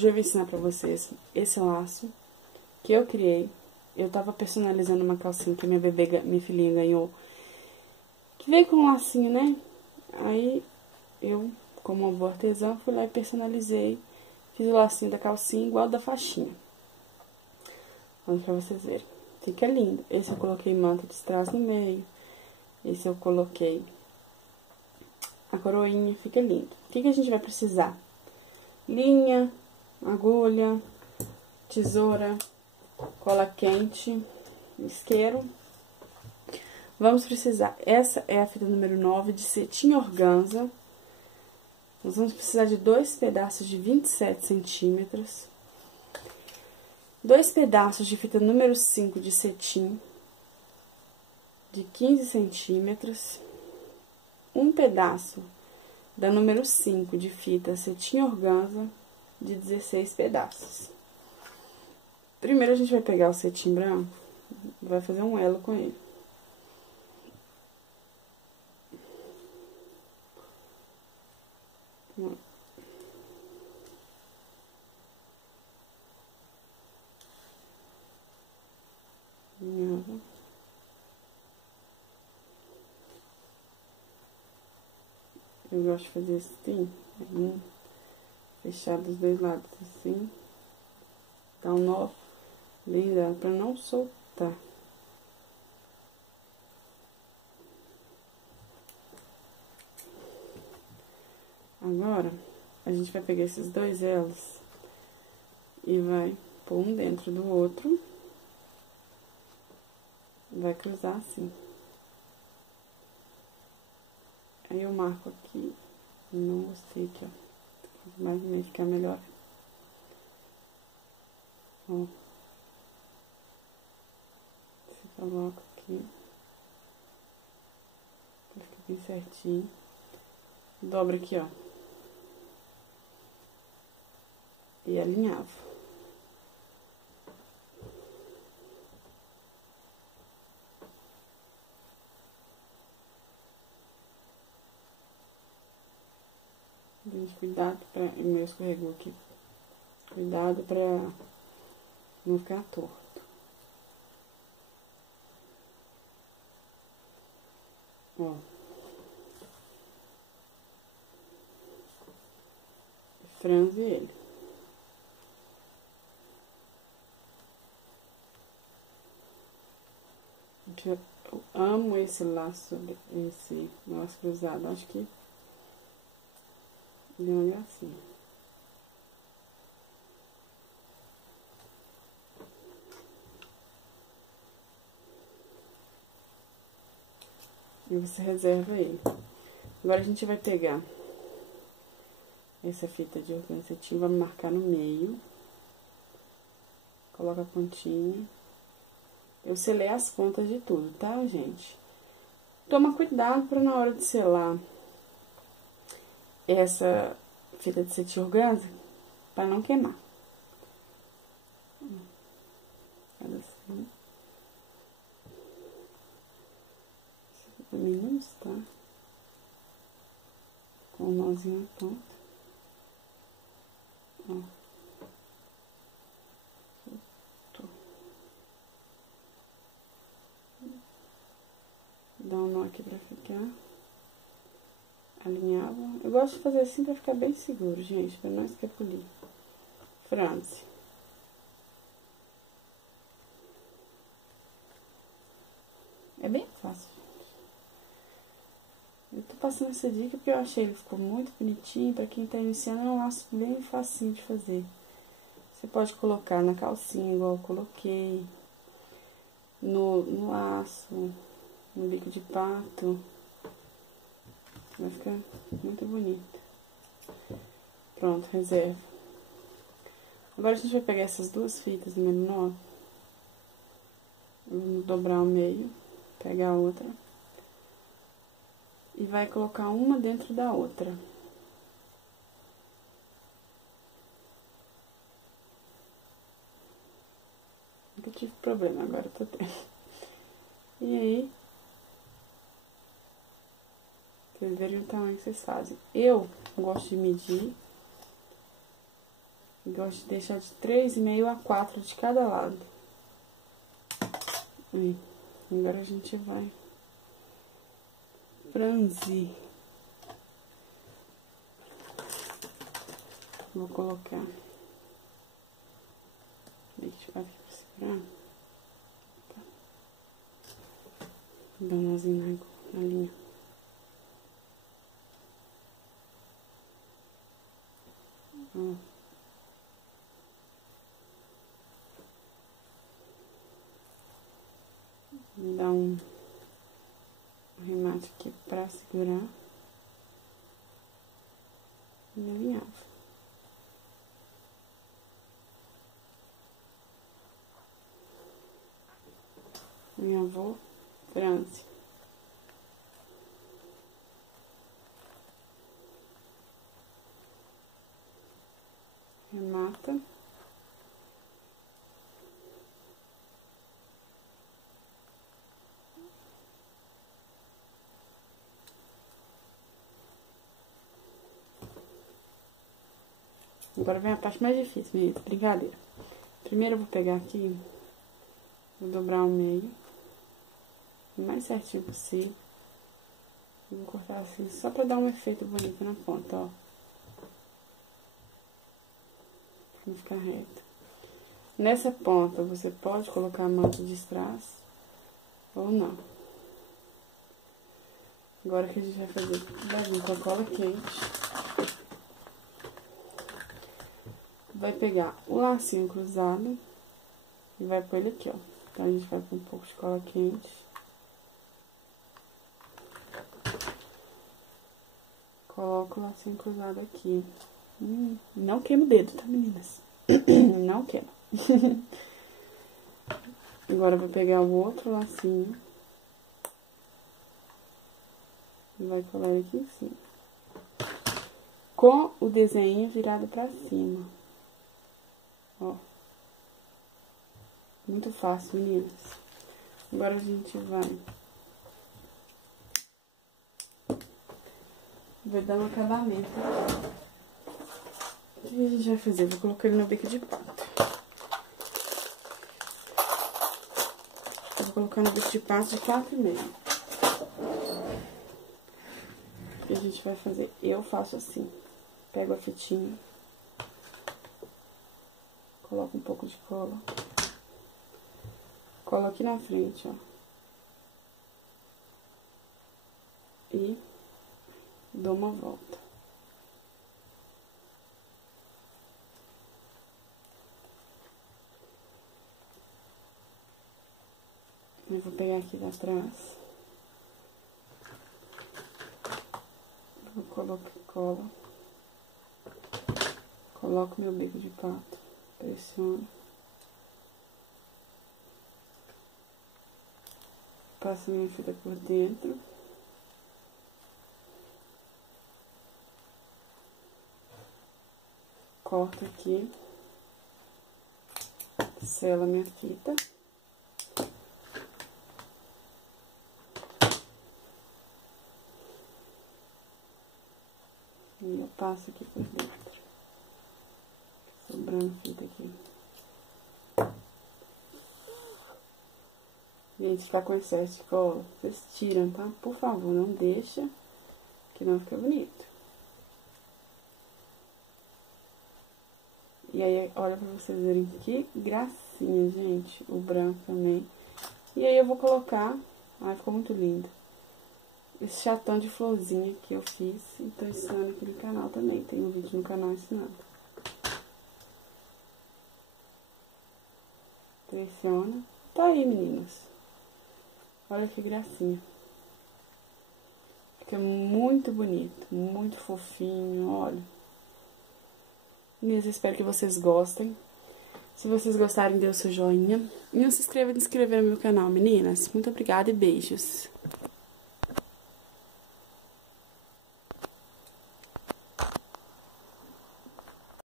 Hoje eu vou ensinar pra vocês esse laço que eu criei. Eu tava personalizando uma calcinha que minha filhinha ganhou, que veio com um lacinho, né? Aí eu, como uma boa artesã, fui lá e personalizei. Fiz o lacinho da calcinha igual da faixinha. Vamos pra vocês verem. Fica lindo. Esse eu coloquei manta de strass no meio. Esse eu coloquei a coroinha. Fica lindo. O que a gente vai precisar? Linha, agulha, tesoura, cola quente, isqueiro. Vamos precisar, essa é a fita número 9 de cetim organza. Nós vamos precisar de 2 pedaços de 27 centímetros. 2 pedaços de fita número 5 de cetim, de 15 centímetros. Um pedaço da número 5 de fita cetim organza, de 16 pedaços. Primeiro a gente vai pegar o cetim branco, vai fazer um elo com ele. Eu gosto de fazer assim, fechar dos dois lados assim. Dá um nó bem grande pra não soltar. Agora, a gente vai pegar esses dois elos e vai pôr um dentro do outro. Vai cruzar assim. Aí eu marco aqui, não gostei aqui, ó. Mas vai ficar melhor. Ó. Você coloca aqui. Pra ficar bem certinho. Dobra aqui, ó. E alinhava. Gente, cuidado pra... O meu escorregou aqui. Cuidado pra não ficar torto. Ó. Franze ele. Eu amo esse laço cruzado. Acho que deu uma gracinha. E você reserva ele. Agora a gente vai pegar essa fita de organza cetim, vamos marcar no meio. Coloca a pontinha. Eu selei as pontas de tudo, tá, gente? Toma cuidado pra na hora de selar essa fita de cetim organza, pra não queimar. Faz assim. Essa fita menos, tá? Com o nozinho na ponta. Ó. Dá um nó aqui pra ficar alinhado. Eu gosto de fazer assim pra ficar bem seguro, gente, pra não escapulir. Franze. É bem fácil, gente. Eu tô passando essa dica porque eu achei ele ficou muito bonitinho. Pra quem tá iniciando, é um laço bem facinho de fazer. Você pode colocar na calcinha, igual eu coloquei. No laço. No bico de pato. Vai ficar muito bonito. Pronto, reserva. Agora a gente vai pegar essas duas fitas número 9. Vamos dobrar o meio. Pegar a outra. E vai colocar uma dentro da outra. Nunca tive problema, agora eu tô tendo. E aí... Vocês verem o tamanho que vocês fazem. Eu gosto de medir Eu gosto de deixar de 3,5 a 4 de cada lado. Aí, agora a gente vai franzir. Vou colocar. Deixa eu aqui pra segurar. Tá. Dá um nozinho na linha. Ó. Dá um remate aqui pra segurar. E alinhava. Minha avó, franze. Remata. Agora vem a parte mais difícil, meninas. Brincadeira. Primeiro eu vou pegar aqui, vou dobrar o meio, o mais certinho possível. Vou cortar assim, só pra dar um efeito bonito na ponta, ó. Pra não ficar reto. Nessa ponta, você pode colocar a manta de strass ou não. Agora que a gente vai fazer, vai vir com a cola quente. Vai pegar o lacinho cruzado e vai pôr ele aqui, ó. Então, a gente vai pôr um pouco de cola quente. Coloco o lacinho cruzado aqui. Não queima o dedo, tá, meninas? Não queima. Agora, eu vou pegar o outro lacinho. E vai colar ele aqui em cima. Com o desenho virado pra cima. Ó. Muito fácil, meninas. Agora a gente vai dar um acabamento. O que a gente vai fazer? Vou colocar ele no bico de pato. Vou colocar no bico de pato de 4,5. O que a gente vai fazer? Eu faço assim. Pego a fitinha. Coloco um pouco de cola. Colo aqui na frente, ó. E dou uma volta. Eu vou pegar aqui da trás. Eu coloco cola. Coloco meu bico de pato. Pressiono. Passo minha fita por dentro. Corto aqui. Selo a minha fita. E eu passo aqui por dentro. Sobrando fita aqui. Gente, ficar com excesso de cola, vocês tiram, tá? Por favor, não deixa, que não fica bonito. E aí, olha pra vocês verem que gracinha, gente, o branco também. E aí, eu vou colocar, ai, ficou muito lindo, esse chatão de florzinha que eu fiz e tô ensinando aqui no canal também. Tem um vídeo no canal ensinando. Pressiona. Tá aí, meninas. Olha que gracinha. Fica muito bonito, muito fofinho, olha. Meninas, eu espero que vocês gostem. Se vocês gostarem, dê o seu joinha. E não se inscreva no meu canal, meninas. Muito obrigada e beijos.